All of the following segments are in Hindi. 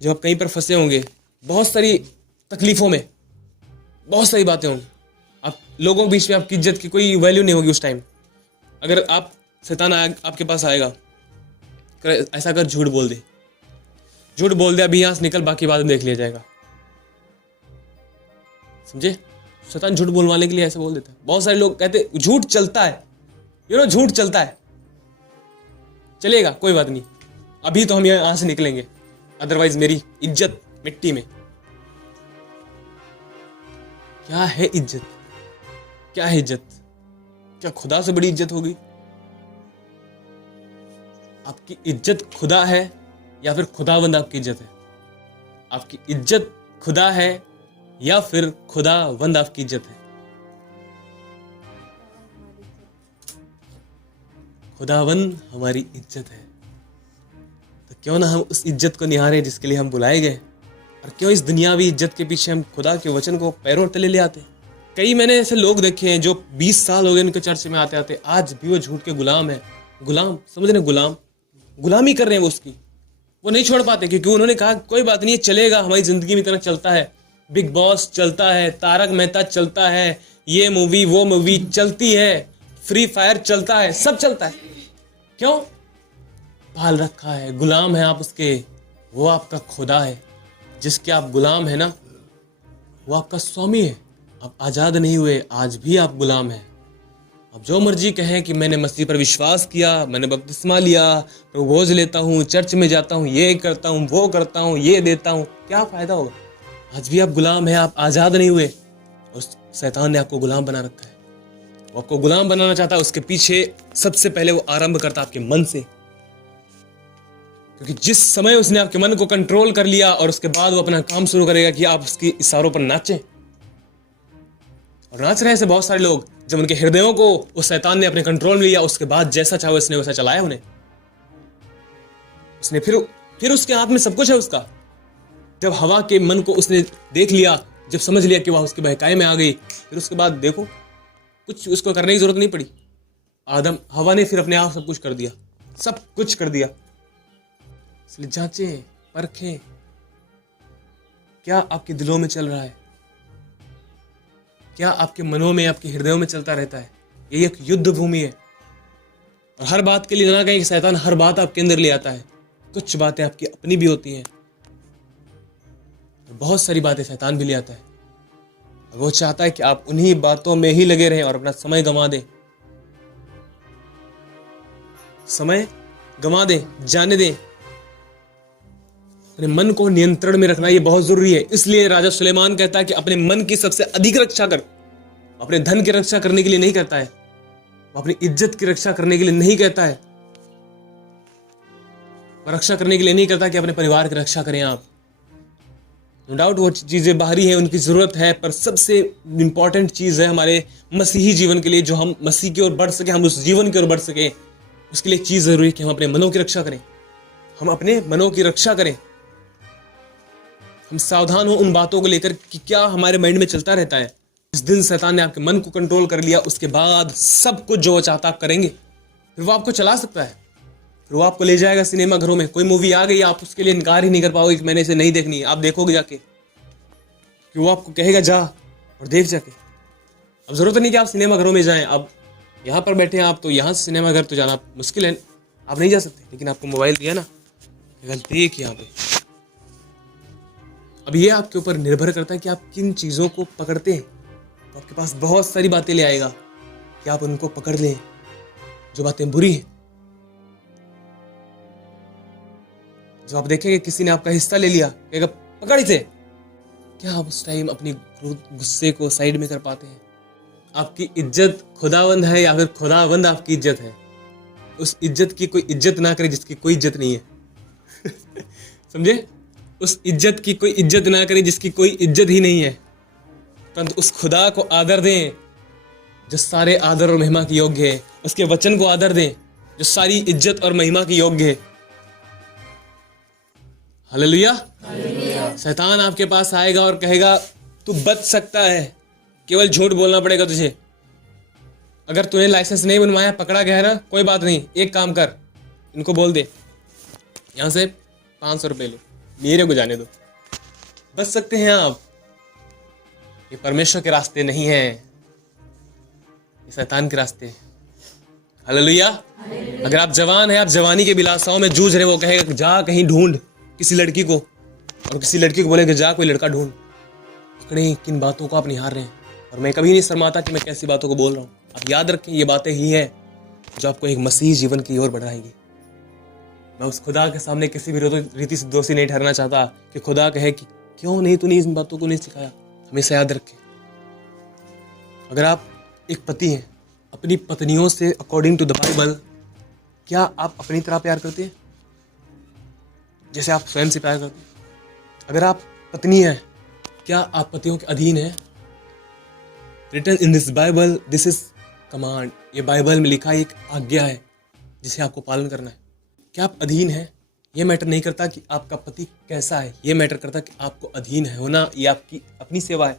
जब आप कहीं पर फंसे होंगे, बहुत सारी तकलीफ़ों में, बहुत सारी बातें होंगी, आप लोगों के बीच में आपकी इज्जत की कोई वैल्यू नहीं होगी उस टाइम। अगर आप शैतान आपके पास आएगा, ऐसा कर झूठ बोल दे, झूठ बोल दे, अभी यहाँ से निकल, बाकी बाद में देख लिया जाएगा। समझे? शैतान झूठ बोलवाने के लिए ऐसे बोल देता है। बहुत सारे लोग कहते झूठ चलता है, झूठ चलता है, चलेगा कोई बात नहीं, अभी तो हम यहाँ से निकलेंगे, अदरवाइज मेरी इज्जत मिट्टी में। क्या है इज्जत? क्या है इज्जत? क्या खुदा से बड़ी इज्जत होगी? आपकी इज्जत खुदा है या फिर खुदावंद आपकी इज्जत है? आपकी इज्जत खुदा है या फिर खुदावंद आपकी इज्जत है? खुदावंद हमारी इज्जत है, तो क्यों ना हम उस इज्जत को निहारें जिसके लिए हम बुलाए गए, और क्यों इस दुनियावी इज्जत के पीछे हम खुदा के वचन को पैरों तले ले आते। कई मैंने ऐसे लोग देखे हैं जो 20 साल हो गए उनके चर्च में आते आते, आज भी वो झूठ के गुलाम है। गुलाम, समझ रहे? गुलामी कर रहे हैं वो उसकी, वो नहीं छोड़ पाते, क्योंकि उन्होंने कहा कोई बात नहीं, चलेगा, हमारी जिंदगी में इतना चलता है, बिग बॉस चलता है, तारक मेहता चलता है, ये मूवी वो मूवी चलती है, फ्री फायर चलता है, सब चलता है। क्यों? पाल रखा है, गुलाम है आप उसके। वो आपका खुदा है, जिसके आप गुलाम है ना, वो आपका स्वामी है। आप आज़ाद नहीं हुए, आज भी आप गुलाम हैं। अब जो मर्जी कहें कि मैंने मसीह पर विश्वास किया, मैंने बपतिस्मा लिया, रोज़ लेता हूँ, चर्च में जाता हूँ, ये करता हूँ, वो करता हूँ, ये देता हूँ, क्या फ़ायदा होगा? आज भी आप गुलाम हैं, आप आज़ाद नहीं हुए, और शैतान ने आपको गुलाम बना रखा है। वो आपको गुलाम बनाना चाहता है। उसके पीछे सबसे पहले वो आरंभ करता है आपके मन से, क्योंकि जिस समय उसने आपके मन को कंट्रोल कर लिया, और उसके बाद वो अपना काम शुरू करेगा कि आप उसके इशारों पर नाचें। और नाच रहे हैं ऐसे बहुत सारे लोग, जब उनके हृदयों को उस शैतान ने अपने कंट्रोल में लिया, उसके बाद जैसा चाहे उसने वैसा चलाया उन्हें। उसने फिर उसके हाथ में सब कुछ है उसका। जब हवा के मन को उसने देख लिया, जब समझ लिया कि वह उसके बहकाए में आ गई, फिर उसके बाद देखो कुछ उसको करने की जरूरत नहीं पड़ी। हवा ने फिर अपने आप सब कुछ कर दिया, सब कुछ कर दिया। इसलिए जांचें, परखें, क्या आपके दिलों में चल रहा है, क्या आपके मनों में, आपके हृदयों में चलता रहता है। ये एक युद्ध भूमि है, और हर बात के लिए ना कहीं शैतान हर बात आपके अंदर ले आता है। कुछ बातें आपकी अपनी भी होती हैं, और बहुत सारी बातें शैतान भी ले आता है। और वो चाहता है कि आप उन्हीं बातों में ही लगे रहें और अपना समय गंवा दें, समय गंवा दें, जाने दें। अपने मन को नियंत्रण में रखना ये बहुत जरूरी है। इसलिए राजा सुलेमान कहता है कि अपने मन की सबसे अधिक रक्षा कर। अपने धन की रक्षा करने के लिए नहीं कहता है, वो अपनी इज्जत की रक्षा करने के लिए नहीं कहता है, वो रक्षा करने के लिए नहीं कहता कि अपने परिवार की रक्षा करें आप। नो डाउट वो चीजें बाहरी हैं, उनकी जरूरत है, पर सबसे इंपॉर्टेंट चीज है हमारे मसीही जीवन के लिए, जो हम मसीह की ओर बढ़ सके, हम उस जीवन की ओर बढ़ सके, उसके लिए एक चीज जरूरी है कि हम अपने मनों की रक्षा करें। हम अपने मनों की रक्षा करें, हम सावधान हो उन बातों को लेकर कि क्या हमारे माइंड में चलता रहता है। जिस दिन शैतान ने आपके मन को कंट्रोल कर लिया, उसके बाद सब कुछ जो वो चाहता आप करेंगे। फिर वो आपको चला सकता है, फिर वो आपको ले जाएगा सिनेमा घरों में। कोई मूवी आ गई, आप उसके लिए इनकार ही नहीं कर पाओगे कि मैंने इसे नहीं देखनी है। आप देखोगे जाके, कि वो आपको कहेगा जा और देख जाके। अब जरूरत नहीं कि आप सिनेमा घरों में जाएं। अब यहाँ पर बैठे हैं आप, तो यहाँ से सिनेमा घर तो जाना मुश्किल है, आप नहीं जा सकते, लेकिन आपको मोबाइल दिया ना, देख यहाँ पे। अब ये आपके ऊपर निर्भर करता है कि आप किन चीज़ों को पकड़ते हैं। तो आपके पास बहुत सारी बातें ले आएगा कि आप उनको पकड़ लें, जो बातें बुरी हैं। जो आप देखेंगे किसी ने आपका हिस्सा ले लिया, कहेगा पकड़ इसे। क्या आप उस टाइम अपनी गुस्से को साइड में कर पाते हैं? आपकी इज्जत खुदावंद है या फिर खुदावंद आपकी इज्जत है? उस इज्जत की कोई इज्जत ना करे जिसकी कोई इज्जत नहीं है। समझे? उस इज्जत की कोई इज्जत ना करे जिसकी कोई इज्जत ही नहीं है, परंतु उस खुदा को आदर दें जो सारे आदर और महिमा की योग्य है। उसके वचन को आदर दें जो सारी इज्जत और महिमा की योग्य है। हालेलुया। शैतान आपके पास आएगा और कहेगा तू बच सकता है, केवल झूठ बोलना पड़ेगा तुझे। अगर तूने लाइसेंस नहीं बनवाया, पकड़ा गया है ना, कोई बात नहीं, एक काम कर, इनको बोल दे यहाँ से 500 रुपये ले, मेरे को जाने दो, बच सकते हैं आप। ये परमेश्वर के रास्ते नहीं है, ये शैतान के रास्ते हैं। हालेलुया। अगर आप जवान हैं, आप जवानी के बिलासाओं में जूझ रहे, वो कहेगा जा कहीं ढूंढ किसी लड़की को, और किसी लड़की को बोलेगा जा कोई लड़का ढूंढ। पकड़े किन बातों को आप निहार रहे हैं। और मैं कभी नहीं शर्माता कि मैं कैसी बातों को बोल रहा हूँ। आप याद रखें, ये बातें ही है जो आपको एक मसीह जीवन की ओर बढ़ाएंगी। मैं उस खुदा के सामने किसी भी रीति से दोषी नहीं ठहरना चाहता कि खुदा कहे कि क्यों नहीं तूने इन बातों को नहीं सिखाया। हमेशा याद रखें, अगर आप एक पति हैं, अपनी पत्नियों से अकॉर्डिंग टू द बाइबल, क्या आप अपनी तरह प्यार करते हैं जैसे आप स्वयं से प्यार करते हैं? अगर आप पत्नी हैं, क्या आप पतियों के अधीन हैं? Written in this Bible, this is command. ये बाइबल में लिखा एक आज्ञा है जिसे आपको पालन करना है। क्या आप अधीन हैं? ये मैटर नहीं करता कि आपका पति कैसा है, ये मैटर करता कि आपको अधीन है होना, ये आपकी अपनी सेवा है।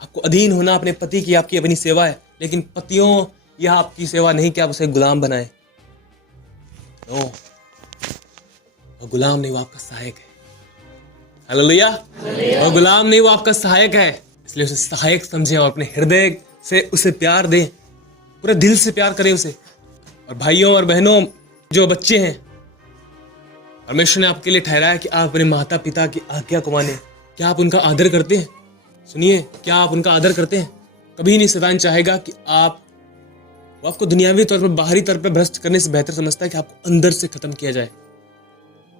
आपको अधीन होना अपने पति की आपकी अपनी सेवा है। लेकिन पतियों, यह आपकी सेवा नहीं कि आप उसे गुलाम बनाएं। नो, वो गुलाम नहीं, वो आपका सहायक है। हालेलुया। वो गुलाम नहीं, वो आपका सहायक है। इसलिए उसे सहायक समझें और अपने हृदय से उसे प्यार दें, पूरे दिल से प्यार करें उसे। और भाइयों और बहनों, जो बच्चे हैं, परमेश्वर ने आपके लिए ठहराया कि आप अपने माता पिता की आज्ञा को माने। क्या आप उनका आदर करते हैं? सुनिए, क्या आप उनका आदर करते हैं? कभी नहीं शैतान चाहेगा कि वो आपको दुनियावी तौर पर, बाहरी तौर पर भ्रष्ट करने से बेहतर समझता है कि आपको अंदर से खत्म किया जाए।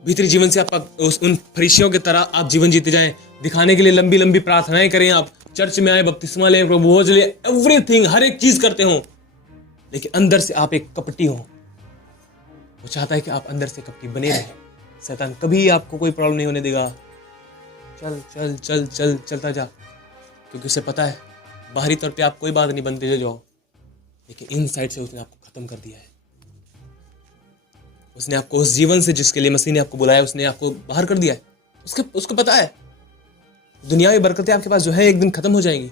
भीतरी जीवन से आप उन फरीसियों की तरह आप जीवन जीते जाएं। दिखाने के लिए लंबी लंबी प्रार्थनाएं करें, आप चर्च में आए, बपतिस्मा लें, प्रभु के लिए एवरीथिंग, हर एक चीज करते हो, लेकिन अंदर से आप एक कपटी हो। वो चाहता है कि आप अंदर से कपटी बने रहें। शैतान कभी आपको कोई प्रॉब्लम नहीं होने देगा। चल चल चल चल चलता जा, क्योंकि उसे पता है बाहरी तौर पे आप कोई बात नहीं बनते जो, लेकिन इनसाइड से उसने आपको खत्म कर दिया है। उसने आपको उस जीवन से जिसके लिए मसीह ने आपको बुलाया, उसने आपको बाहर कर दिया है। उसको पता है दुनियावी बरकतें आपके पास जो है एक दिन खत्म हो जाएंगी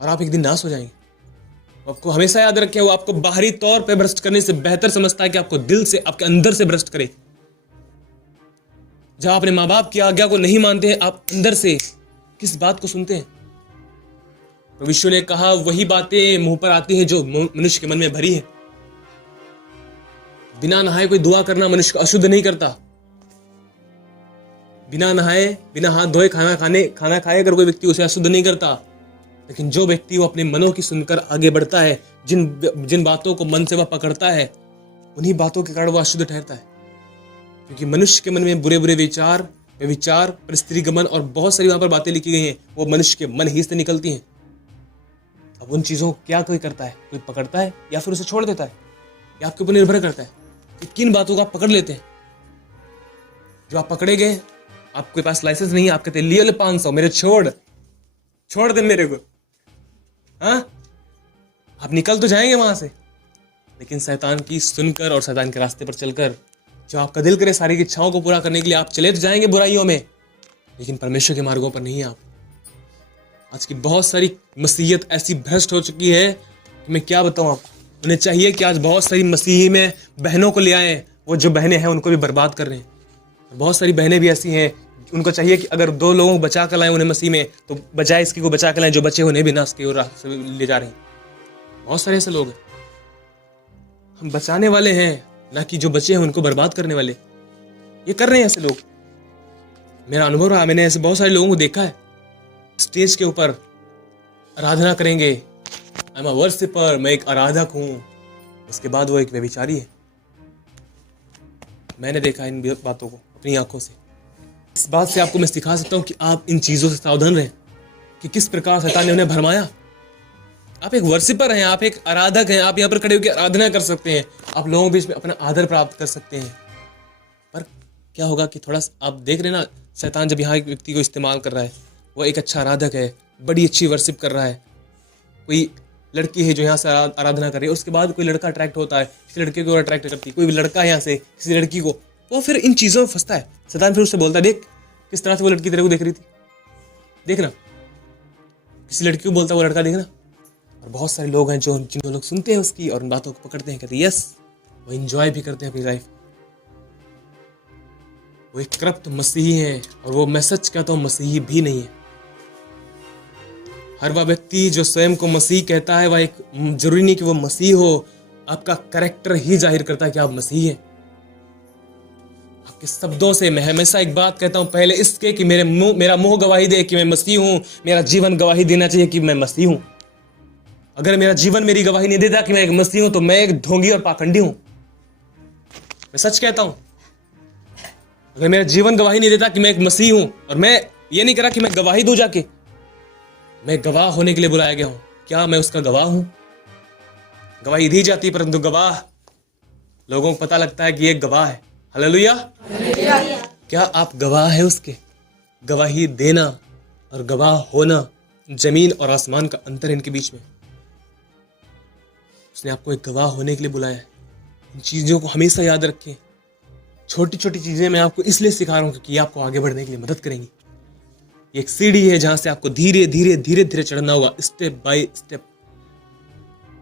और आप एक दिन नाश हो जाएंगे। आपको हमेशा याद रखें, वो आपको बाहरी तौर पे भ्रष्ट करने से बेहतर समझता है कि आपको दिल से, आपके अंदर से भ्रष्ट करे। जहां अपने माँ बाप की आज्ञा को नहीं मानते हैं, आप अंदर से किस बात को सुनते हैं? विश्व ने कहा वही बातें मुंह पर आती हैं जो मनुष्य के मन में भरी है। बिना नहाए कोई दुआ करना मनुष्य को अशुद्ध नहीं करता। बिना नहाए, बिना हाथ धोए खाना खाए अगर कोई व्यक्ति, उसे अशुद्ध नहीं करता। लेकिन जो व्यक्ति वो अपने मनों की सुनकर आगे बढ़ता है, जिन बातों को मन से वह पकड़ता है, उन्हीं बातों के कारण वह अशुद्ध ठहरता है। क्योंकि मनुष्य के मन में बुरे बुरे विचार, परिस्त्री गमन और बहुत सारी वहां पर बातें लिखी गई हैं, वो मनुष्य के मन ही से निकलती हैं। अब उन चीजों को क्या कोई करता है? कोई पकड़ता है या फिर उसे छोड़ देता है? या आपके ऊपर निर्भर करता है कि किन बातों को आप पकड़ लेते हैं। जब आप पकड़े गए, आपके पास लाइसेंस नहीं है, आप कहते लिए 500 मेरे, छोड़ दे मेरे को। हाँ, आप निकल तो जाएंगे वहां से, लेकिन शैतान की सुनकर और शैतान के रास्ते पर चलकर जो आपका दिल करे सारी इच्छाओं को पूरा करने के लिए आप चले तो जाएंगे बुराइयों में, लेकिन परमेश्वर के मार्गों पर नहीं। आप आज की बहुत सारी मसीहियत ऐसी भ्रष्ट हो चुकी है कि मैं क्या बताऊं आपको। उन्हें चाहिए कि आज बहुत सारी मसीही में बहनों को ले आए, वो जो बहनें हैं उनको भी बर्बाद कर रहे हैं। बहुत सारी बहनें भी ऐसी हैं, उनको चाहिए कि अगर 2 लोगों को बचा कर लाएं उन्हें मसीह में, तो बजाय इसकी को बचा कर लाएं जो बचे उन्हें भी नाश की ओर ले जा रही हैं। बहुत सारे ऐसे लोग हैं। हम बचाने वाले हैं, ना कि जो बचे हैं उनको बर्बाद करने वाले। ये कर रहे हैं ऐसे लोग। मेरा अनुभव रहा, मैंने ऐसे बहुत सारे लोगों को देखा है, स्टेज के ऊपर आराधना करेंगे, आई एम अ वर्शिपर, मैं एक आराधक हूं, उसके बाद वो एक व्यभिचारी है। मैंने देखा इन बातों को अपनी आंखों से। इस बात से आपको मैं सिखा सकता हूं कि आप इन चीजों से सावधान रहें कि किस प्रकार शैतान ने उन्हें भरमाया। आप एक वर्शिपर हैं, आप एक आराधक हैं, आप यहाँ पर खड़े होकर आराधना कर सकते हैं, आप लोगों के बीच में अपना आदर प्राप्त कर सकते हैं। पर क्या होगा कि थोड़ा आप देख रहे हैं ना, शैतान जब यहाँ एक व्यक्ति को इस्तेमाल कर रहा है, वो एक अच्छा आराधक है, बड़ी अच्छी वर्शिप कर रहा है, कोई लड़की है जो यहाँ से आराधना कर रही है, उसके बाद कोई लड़का अट्रैक्ट होता है, किसी लड़के को अट्रैक्ट करती है, कोई लड़का है यहाँ से किसी लड़की को, वो फिर इन चीज़ों में फंसता है। शैतान फिर उससे बोलता है, देख किस तरह से वो लड़की तेरे को देख रही थी, देखना। किसी लड़की को बोलता है वो लड़का देखना। और बहुत सारे लोग हैं जिन लोग सुनते हैं उसकी और उन बातों को पकड़ते हैं, कहते हैं यस, वो इंजॉय भी करते हैं अपनी लाइफ। वो एक करप्ट मसीही है, और वो मैं सच कहता हूं मसीही भी नहीं है। हर वह व्यक्ति जो स्वयं को मसीह कहता है, वह एक जरूरी नहीं कि वो मसीह हो, आपका कैरेक्टर ही जाहिर करता है कि आप मसीह हैं। आपके शब्दों से। मैं हमेशा एक बात कहता हूं, पहले इसके कि मेरा मुंह गवाही दे कि मैं मसीह हूं, मेरा जीवन गवाही देना चाहिए कि मैं मसीह हूं। अगर मेरा जीवन मेरी गवाही नहीं देता कि मैं एक मसीह हूं, तो मैं एक ढोंगी और पाखंडी हूं। मैं सच कहता हूं, अगर मेरा जीवन गवाही नहीं देता कि मैं एक मसीह हूं, और मैं ये नहीं करा कि मैं गवाही दूं जाके, मैं गवाह होने के लिए बुलाया गया हूं। क्या मैं उसका गवाह हूं? गवाही दी जाती है, परंतु गवाह लोगों को पता लगता है कि एक गवाह है। हालेलुया। क्या आप गवाह है उसके? गवाही देना और गवाह होना, जमीन और आसमान का अंतर है इनके बीच में। उसने आपको एक गवाह होने के लिए बुलाया है। इन चीजों को हमेशा याद रखें। छोटी छोटी चीजें मैं आपको इसलिए सिखा रहा हूं क्योंकि ये आपको आगे बढ़ने के लिए मदद करेंगी। ये एक सीढ़ी है जहां से आपको धीरे धीरे धीरे धीरे चढ़ना होगा, स्टेप बाय स्टेप।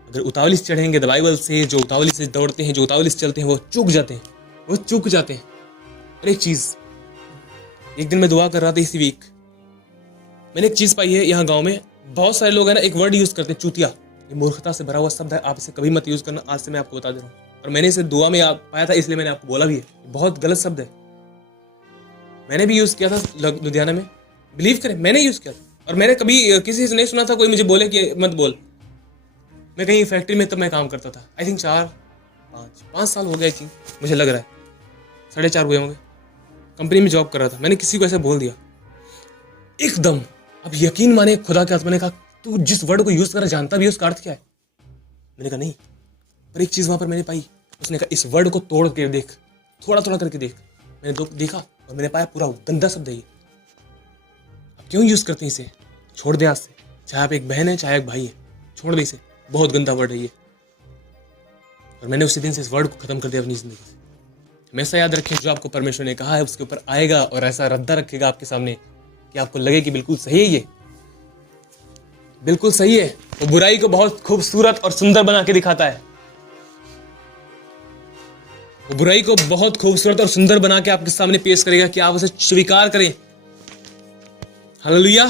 अगर उतावली से चढ़ेंगे तो बाइबल से, जो उतावली से दौड़ते हैं, जो उतावली से चलते हैं, वो चूक जाते हैं, वो चूक जाते हैं। और एक चीज, एक दिन मैं दुआ कर रहा था इसी वीक, मैंने एक चीज पाई है। यहाँ गांव में बहुत सारे लोग हैं ना, एक वर्ड यूज करते हैं, चूतिया। ये मूर्खता से भरा हुआ शब्द है, आप इसे कभी मत यूज करना। आज से मैं आपको बता दे रहा हूँ, और मैंने इसे दुआ में पाया था, इसलिए मैंने आपको बोला भी है। बहुत गलत शब्द है, मैंने भी यूज किया था लुधियाना में। बिलीव करें, मैंने यूज किया था, और मैंने कभी किसी से नहीं सुना था कोई मुझे बोले कि मत बोल। मैं कहीं फैक्ट्री में तब मैं काम करता था, आई थिंक 4-5 साल हो गए थी, मुझे लग रहा है 4.5 हुए होंगे। कंपनी में जॉब कर रहा था, मैंने किसी को ऐसे बोल दिया एकदम। अब यकीन माने, खुदा के आत्मा ने कहा तू जिस वर्ड को यूज कर रहा जानता भी है उसका अर्थ क्या है? मैंने कहा नहीं, पर एक चीज वहां पर मैंने पाई। उसने कहा इस वर्ड को तोड़ के देख, थोड़ा थोड़ा करके देख। मैंने देखा और मैंने पाया पूरा गंदा शब्द है ये। अब क्यों यूज करते हैं इसे? छोड़ दे आज से, चाहे आप एक बहन है चाहे एक भाई है, छोड़ दे इसे। बहुत गंदा वर्ड है ये। और मैंने उसी दिन से इस वर्ड को खत्म कर दिया अपनी जिंदगी से। हमेशा याद रखें, जो आपको परमेश्वर ने कहा है उसके ऊपर आएगा, और ऐसा रद्दा रखेगा आपके सामने कि आपको लगे कि बिल्कुल सही है, ये बिल्कुल सही है। वो बुराई को बहुत खूबसूरत और सुंदर बना के दिखाता है। वो बुराई को बहुत खूबसूरत और सुंदर बना के आपके सामने पेश करेगा कि आप उसे स्वीकार करें। हालेलुया।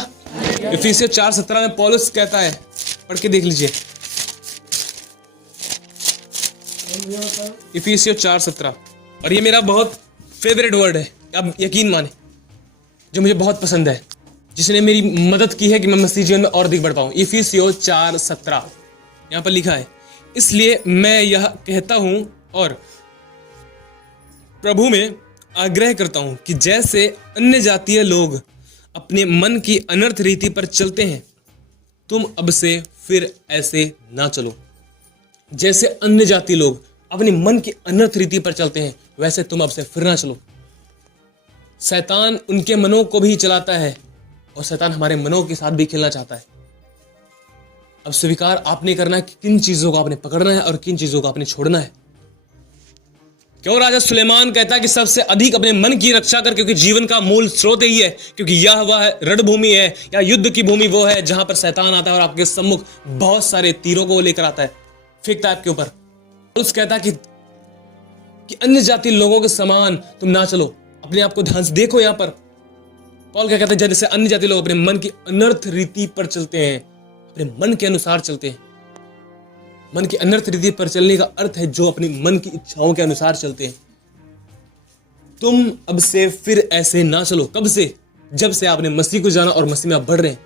इफिसियों 4:17 में पौलुस कहता है, पढ़ के देख लीजिए। इफिसियों 4:17, और ये मेरा बहुत फेवरेट वर्ड है, अब यकीन माने, जो मुझे बहुत पसंद है, जिसने मेरी मदद की है कि मैं मसीह जीवन में और अधिक बढ़ पाऊं। इफिसियों 4:17 यहां पर लिखा है, इसलिए मैं यह कहता हूं और प्रभु में आग्रह करता हूं कि जैसे अन्य जातीय लोग अपने मन की अनर्थ रीति पर चलते हैं, तुम अब से फिर ऐसे ना चलो। जैसे अन्य जाति लोग अपने मन की अनर्थ रीति पर चलते हैं, वैसे तुम अब से फिर ना चलो। शैतान उनके मनों को भी चलाता है, और शैतान हमारे मनों के साथ भी खेलना चाहता है। अब स्वीकार आपने करना है कि किन चीजों को आपने पकड़ना है और किन चीजों को आपने छोड़ना है। क्यों राजा सुलेमान कहता है कि सबसे अधिक अपने मन की रक्षा कर, क्योंकि जीवन का मूल स्रोत ही है। क्योंकि यह वह रणभूमि है, या युद्ध की भूमि वो है जहां पर शैतान आता है और आपके सम्मुख बहुत सारे तीरों को लेकर आता है, फेंकता है आपके ऊपर। उस कहता है कि अन्य जाति लोगों के समान तुम ना चलो। अपने आप को ध्यान से देखो। यहां पर पौल क्या कहते हैं, जैसे अन्य जाति लोग अपने मन की अनर्थ रीति पर चलते हैं, अपने मन के अनुसार चलते हैं। मन की अनर्थ रीति पर चलने का अर्थ है जो अपनी मन की इच्छाओं के अनुसार चलते हैं। तुम अब से फिर ऐसे ना चलो। कब से? जब से आपने मसीह को जाना और मसीह में आप बढ़ रहे हैं।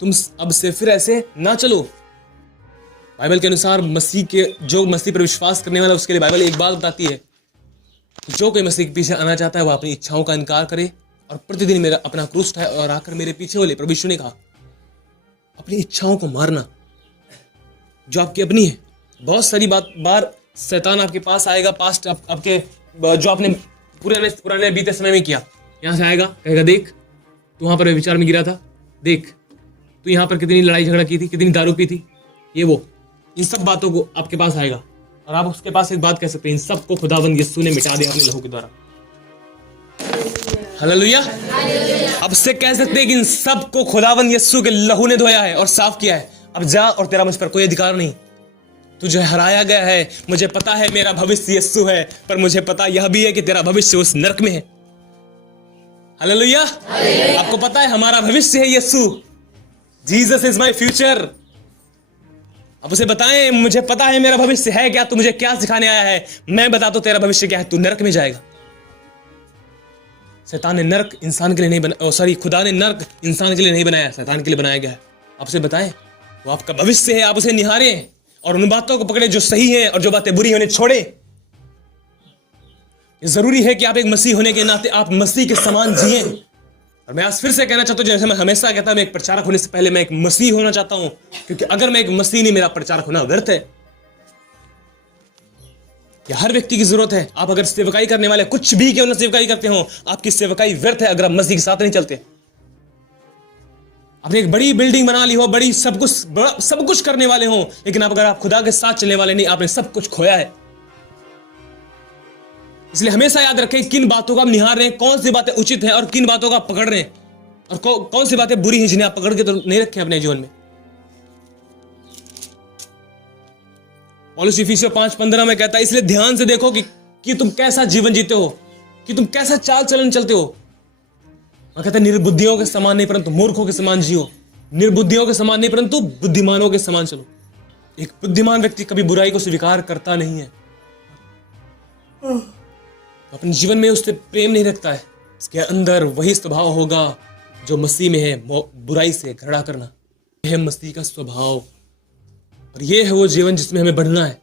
तुम अब से फिर ऐसे ना चलो। बाइबल के अनुसार मसीह के, जो मसीह पर विश्वास करने वाला, उसके लिए बाइबल एक बात बताती है, जो कोई मसीह के पीछे आना चाहता है वह अपनी इच्छाओं का इनकार करे और प्रतिदिन मेरा अपना क्रूस उठाए और आकर मेरे पीछे बोले। प्रभु यीशु ने कहा अपनी इच्छाओं को मारना जो आपकी अपनी है। बहुत सारी बार शैतान आपके पास आएगा, पास्ट आपके जो आपने पुराने बीते समय में किया, यहां से आएगा, कहेगा देख तू वहां पर विचार में गिरा था, देख तू यहां पर कितनी लड़ाई झगड़ा की थी, कितनी दारू पी थी, ये वो, इन सब बातों को आपके पास आएगा और आप उसके पास एक बात कह सकते हैं, इन सब को खुदावंद यीशु ने मिटा दिया अपने लहू के द्वारा। हालेलुया। अब से कह सकते हैं कि इन सब को खुदावंद यीशु के लहू ने धोया है और साफ किया है। अब जा और तेरा मुझ पर कोई अधिकार नहीं। तुझे हराया गया है। मुझे पता है मेरा भविष्य यीशु है, पर मुझे पता यह भी है कि तेरा भविष्य उस नरक में है। हालेलुया। आपको पता है हमारा भविष्य है Yeshu. Jesus is my future. आप उसे बताएं, मुझे पता है मेरा भविष्य है क्या, तू मुझे क्या सिखाने आया है। मैं बता दो तेरा भविष्य क्या है, तू नरक में जाएगा। शैतान ने नरक इंसान के लिए नहीं बनाया, खुदा ने नरक इंसान के लिए नहीं बनाया, शैतान के लिए बनाया गया है। आप उसे बताएं, वो आपका भविष्य है। आप उसे निहारें और उन बातों को पकड़े जो सही है, और जो बातें बुरी होने छोड़े। जरूरी है कि आप एक मसीह होने के नाते आप मसीह के समान जिए। और मैं आज फिर से कहना चाहता हूं, जैसे मैं हमेशा कहता हूं, मैं एक प्रचारक होने से पहले मैं एक मसीह होना चाहता हूं, क्योंकि अगर मैं एक मसीह नहीं, मेरा प्रचारक होना व्यर्थ है। यह हर व्यक्ति की जरूरत है। आप अगर सेवकाई करने वाले कुछ भी क्यों ना सेवकाई करते हो, आपकी सेवकाई व्यर्थ है अगर आप मसीह के साथ नहीं चलते। आपने एक बड़ी बिल्डिंग बना ली हो, बड़ी सब कुछ करने वाले हो, लेकिन अगर आप खुदा के साथ चलने वाले नहीं, आपने सब कुछ खोया है। इसलिए हमेशा याद रखें किन बातों का आप निहार रहे हैं, कौन सी बातें उचित हैं और किन बातों का आप पकड़ रहे हैं, और कौन सी बातें बुरी हैं जिन्हें आप पकड़ के तो नहीं रखे अपने जीवन में। पौलुस इफिसियों 5:15 में कहता है, इसलिए ध्यान से देखो कि तुम कैसा जीवन जीते हो, कि तुम कैसा चाल चलन चलते हो। वहां कहता है निर्बुद्धियों के समान नहीं परंतु मूर्खों के समान जियो। निर्बुद्धियों के समान नहीं परंतु बुद्धिमानों के समान चलो। एक बुद्धिमान व्यक्ति कभी बुराई को स्वीकार करता नहीं है, अपने जीवन में उससे प्रेम नहीं रखता है। इसके अंदर वही स्वभाव होगा जो मसीह में है, बुराई से घृणा करना। यह है मसीह का स्वभाव, और यह है वो जीवन जिसमें हमें बढ़ना है।